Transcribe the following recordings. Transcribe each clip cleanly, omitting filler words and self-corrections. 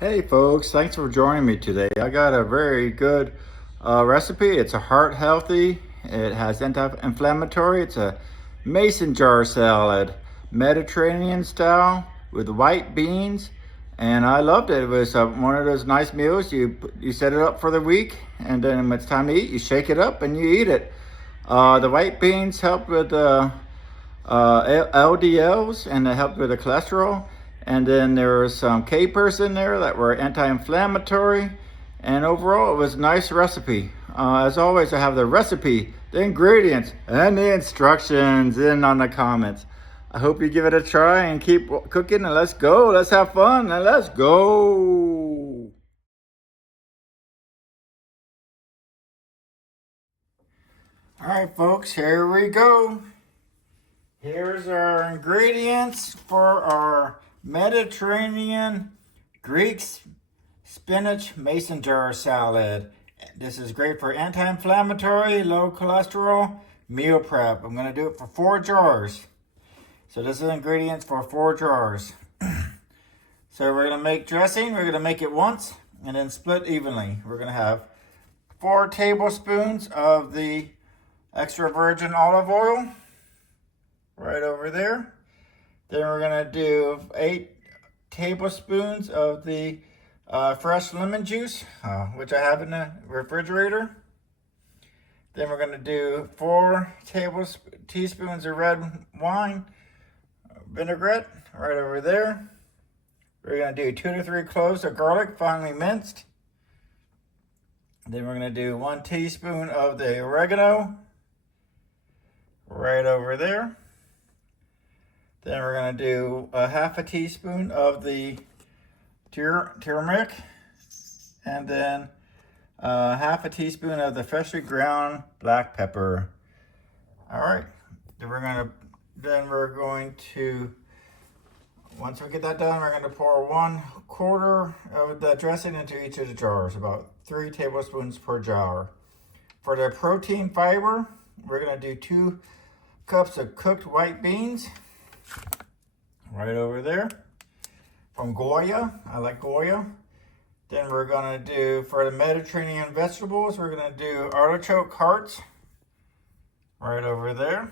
Hey folks, thanks for joining me today. I got a very good recipe. It's a heart healthy, it has anti-inflammatory. It's a mason jar salad, Mediterranean style with white beans. And I loved it. It was one of those nice meals. You set it up for the week, and then when it's time to eat, you shake it up and you eat it. The white beans help with LDLs, and it helped with the cholesterol. And then there was some capers in there that were anti-inflammatory. And overall, it was a nice recipe. As always, I have the recipe, the ingredients, and the instructions in on the comments. I hope you give it a try and keep cooking, and let's go. Let's have fun, and let's go. All right, folks, here we go. Here's our ingredients for our Mediterranean Greek spinach mason jar salad. This is great for anti-inflammatory, low cholesterol, meal prep. I'm going to do it for 4 jars. So this is the ingredients for 4 jars. So we're going to make dressing. We're going to make it once and then split evenly. We're going to have 4 tablespoons of the extra virgin olive oil. Right over there. Then we're going to do 8 tablespoons of the fresh lemon juice, which I have in the refrigerator. Then we're going to do 4 teaspoons of red wine vinaigrette right over there. We're going to do 2 to 3 cloves of garlic finely minced. Then we're going to do 1 teaspoon of the oregano right over there. Then we're going to do a half a teaspoon of the turmeric, and then half a teaspoon of the freshly ground black pepper. All right, then we're going to once we get that done, we're going to pour 1/4 of the dressing into each of the jars, about 3 tablespoons per jar. For the protein fiber, we're going to do 2 cups of cooked white beans. Right over there from Goya. I like Goya. Then we're going to do, for the Mediterranean vegetables, we're going to do artichoke hearts right over there.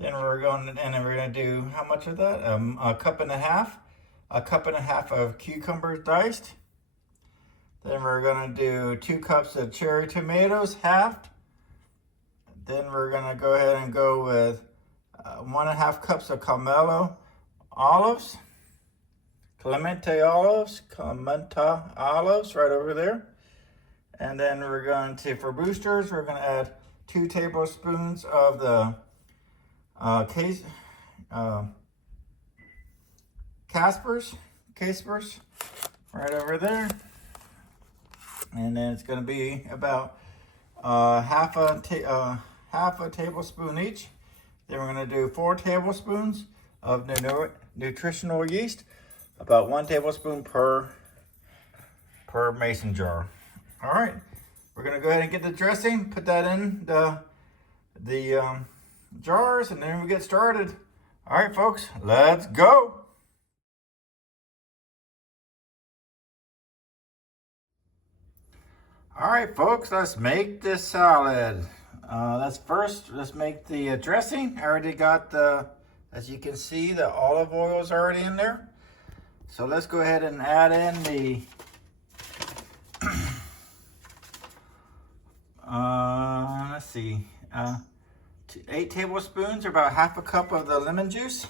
Then we're going to do, how much of that? A cup and a half. A cup and a half of cucumbers diced. Then we're going to do 2 cups of cherry tomatoes halved. Then we're going to go ahead and go with 1.5 cups of Clemente olives, right over there. And then we're going to, for boosters, we're going to add 2 tablespoons of the caspers, right over there. And then it's going to be about half a tablespoon each. Then we're going to do 4 tablespoons of nutritional yeast, about 1 tablespoon per mason jar. All right, we're going to go ahead and get the dressing, put that in the jars, and then we get started. All right, folks, let's go. All right, folks, let's make this salad. Let's make the dressing. I already got as you can see, the olive oil is already in there. So let's go ahead and add in the, 8 tablespoons, or about half a cup of the lemon juice.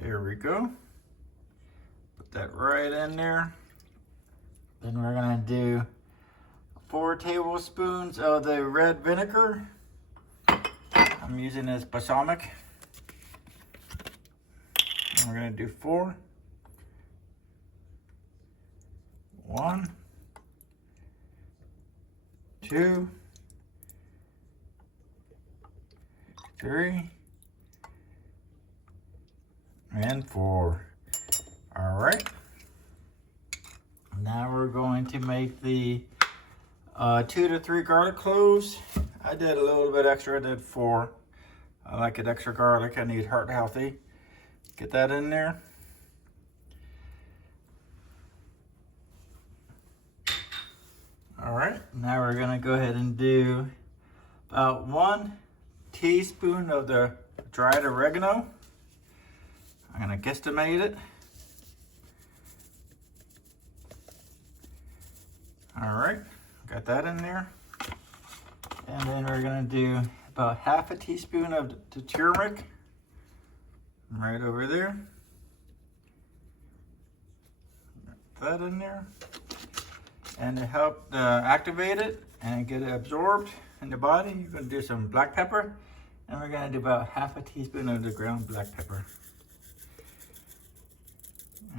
Here we go. Put that right in there. Then we're gonna do 4 tablespoons of the red vinegar. I'm using this balsamic. We're going to do 4. 1, 2, 3, and 4. All right. Now we're going to make the 2 to 3 garlic cloves. I did a little bit extra. I did 4. I like it extra garlic. I need heart healthy. Get that in there. Now we're gonna go ahead and do about 1 teaspoon of the dried oregano. I'm gonna guesstimate it. All right, got that in there. And then we're gonna do about half a teaspoon of the turmeric right over there. Got that in there. And to help activate it and get it absorbed in the body, you're gonna do some black pepper. And we're gonna do about half a teaspoon of the ground black pepper.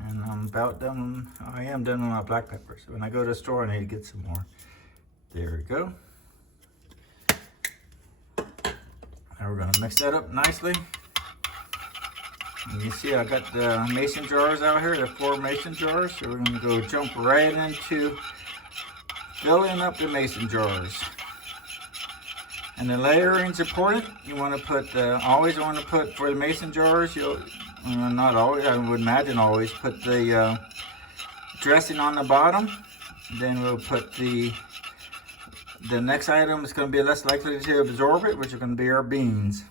And I'm about done, I am done with my black pepper. So when I go to the store, I need to get some more. There we go. Now we're gonna mix that up nicely. And you see I got the mason jars out here, the 4 mason jars. So we're gonna go jump right into filling up the mason jars. And the layering is important. You want to put, always want to put, for the mason jars, you'll, not always, I would imagine always, put the dressing on the bottom. Then we'll put the next item is going to be less likely to absorb it, which are going to be our beans.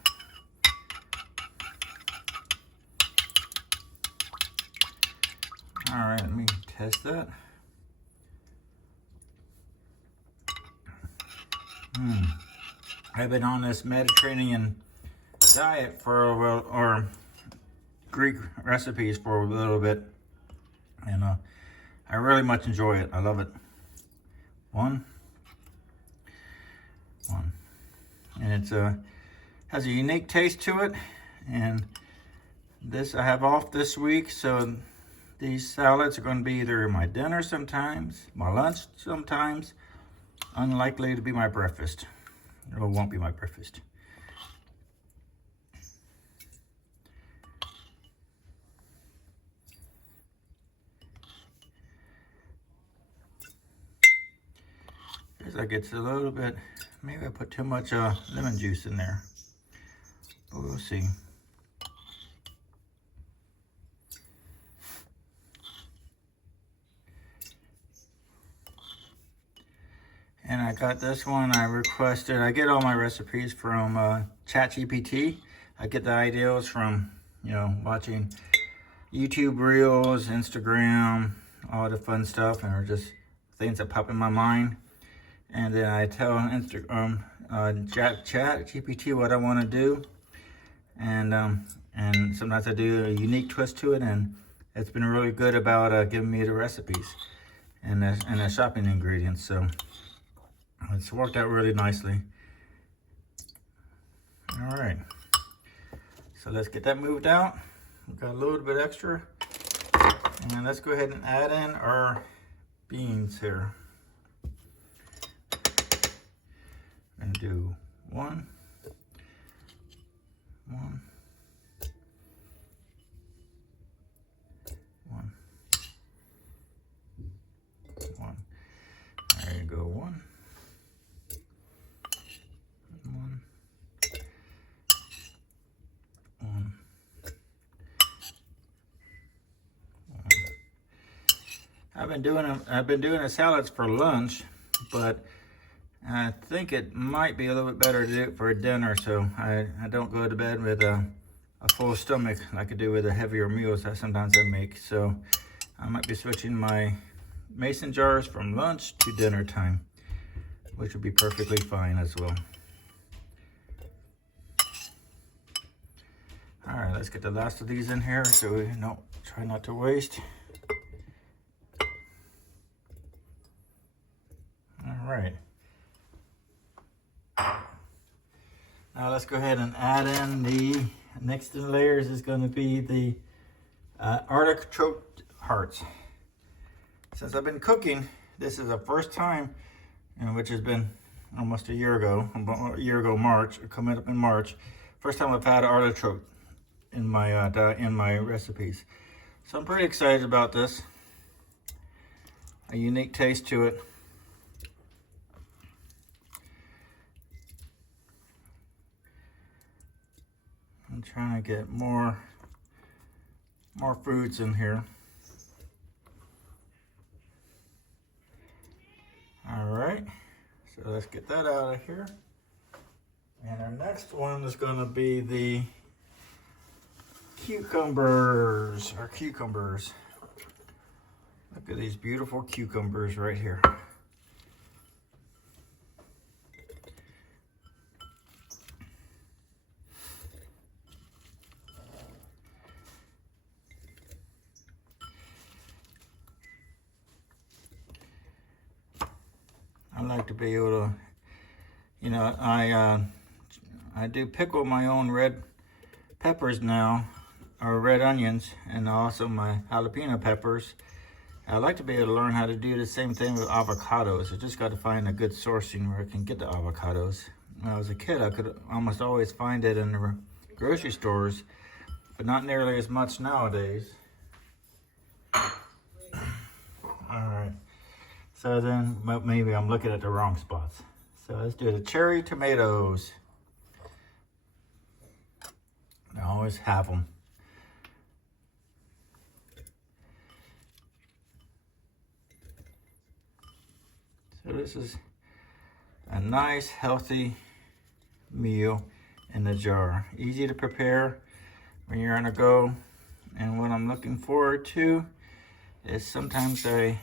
All right, let me test that. I've been on this Mediterranean diet for a while, or Greek recipes for a little bit, and I really much enjoy it. I love it. One, and it's has a unique taste to it. And this I have off this week, so these salads are going to be either my dinner sometimes, my lunch sometimes, unlikely to be my breakfast. It won't be my breakfast. As I get a little bit, maybe I put too much lemon juice in there, but we'll see. And I got this one, I requested, I get all my recipes from ChatGPT. I get the ideas from, watching YouTube reels, Instagram, all the fun stuff, and just things that pop in my mind. And then I tell ChatGPT what I want to do. And sometimes I do a unique twist to it, and it's been really good about giving me the recipes and the shopping ingredients. So it's worked out really nicely. All right, so let's get that moved out. We've got a little bit extra, and then let's go ahead and add in our beans here. I'm gonna do one. There you go, one. I've been doing the salads for lunch, but I think it might be a little bit better to do it for dinner, so I don't go to bed with a full stomach like I do with the heavier meals that sometimes I make. So I might be switching my mason jars from lunch to dinner time, which would be perfectly fine as well. All right, let's get the last of these in here so we try not to waste. All right. Now let's go ahead and add in the next in layers is going to be the artichoke hearts. Since I've been cooking, this is the first time, which has been almost a year ago, March, coming up in March. First time I've had artichoke in my recipes. So I'm pretty excited about this. A unique taste to it. I'm trying to get more fruits in here. All right. So let's get that out of here. And our next one is going to be the cucumbers. Our cucumbers. Look at these beautiful cucumbers right here. I like to be able to, you know, I do pickle my own red peppers now, or red onions, and also my jalapeno peppers. I like to be able to learn how to do the same thing with avocados. I just got to find a good sourcing where I can get the avocados. When I was a kid, I could almost always find it in the grocery stores, but not nearly as much nowadays. All right. So then maybe I'm looking at the wrong spots. So let's do the cherry tomatoes. I always have them. So this is a nice healthy meal in the jar. Easy to prepare when you're on the go. And what I'm looking forward to is sometimes I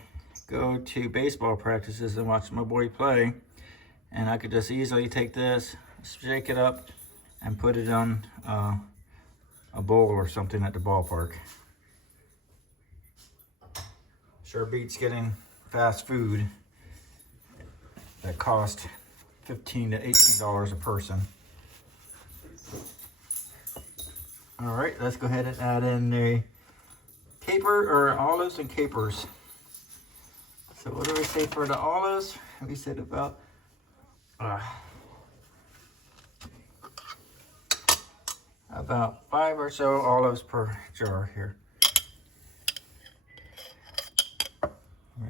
go to baseball practices and watch my boy play, and I could just easily take this, shake it up, and put it on a bowl or something at the ballpark. Sure beats getting fast food that cost $15 to $18 a person. All right, let's go ahead and add in the caper or olives and capers. So what do we say for the olives? We said about 5 or so olives per jar here.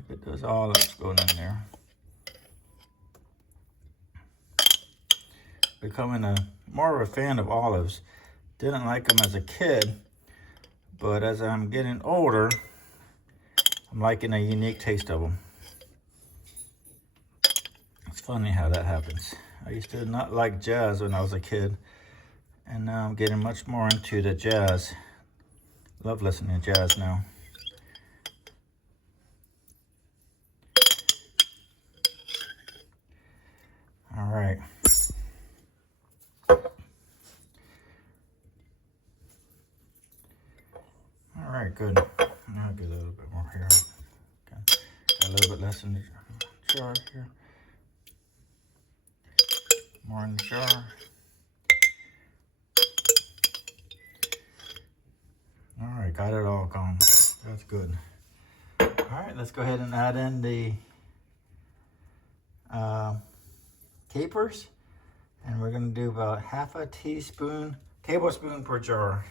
Get those olives going in there. Becoming more of a fan of olives. Didn't like them as a kid, but as I'm getting older, I'm liking a unique taste of them. It's funny how that happens. I used to not like jazz when I was a kid, and now I'm getting much more into the jazz. Love listening to jazz now. All right. All right, good. I'll get a little bit more here. Okay. A little bit less in the jar here. More in the jar. All right, got it all gone. That's good. All right, let's go ahead and add in the capers. And we're gonna do about half a tablespoon per jar.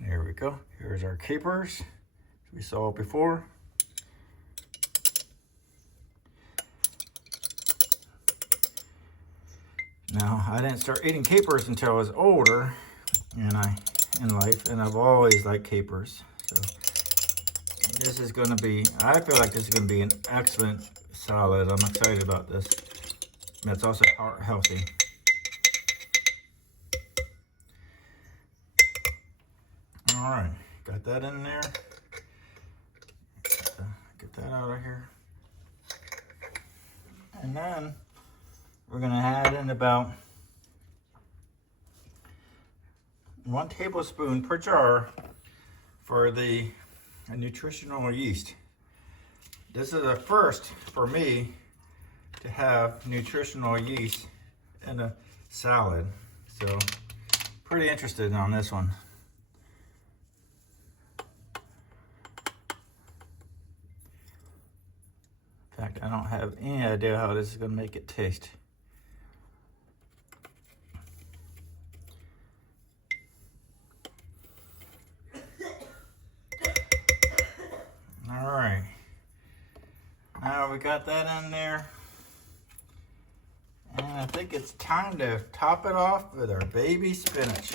There we go. Here's our capers, as we saw before. Now, I didn't start eating capers until I was older in life, and I've always liked capers. So this is going to be, I feel like this is going to be an excellent salad. I'm excited about this. It's also heart healthy. All right, got that in there. Get that out of here. And then we're gonna add in about 1 tablespoon per jar for the nutritional yeast. This is a first for me to have nutritional yeast in a salad. So pretty interested on this one. In fact, I don't have any idea how this is going to make it taste. All right. Now we got that in there. And I think it's time to top it off with our baby spinach.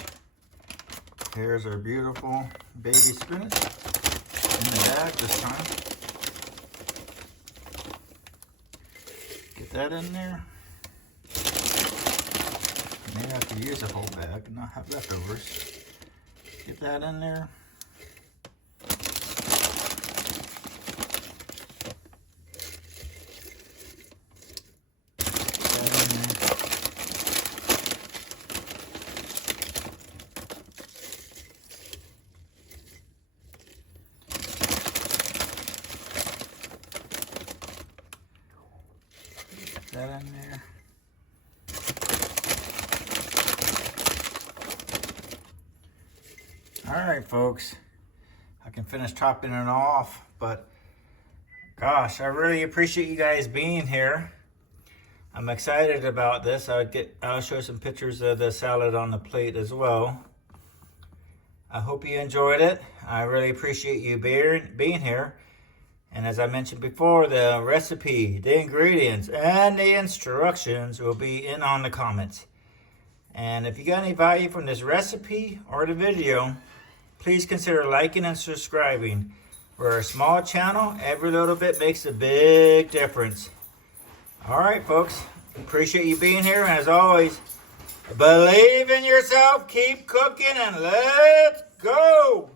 Here's our beautiful baby spinach in the bag this time. that in there. Maybe I have to use a whole bag and not have leftovers. Get that in there. That in there. All right, folks, I can finish topping it off, but gosh, I really appreciate you guys being here. I'm excited about this. I'll show some pictures of the salad on the plate as well. I hope you enjoyed it. I really appreciate you being here. And as I mentioned before, the recipe, the ingredients, and the instructions will be on the comments. And if you got any value from this recipe or the video, please consider liking and subscribing. We're a small channel. Every little bit makes a big difference. All right, folks. Appreciate you being here. And as always, believe in yourself, keep cooking, and let's go.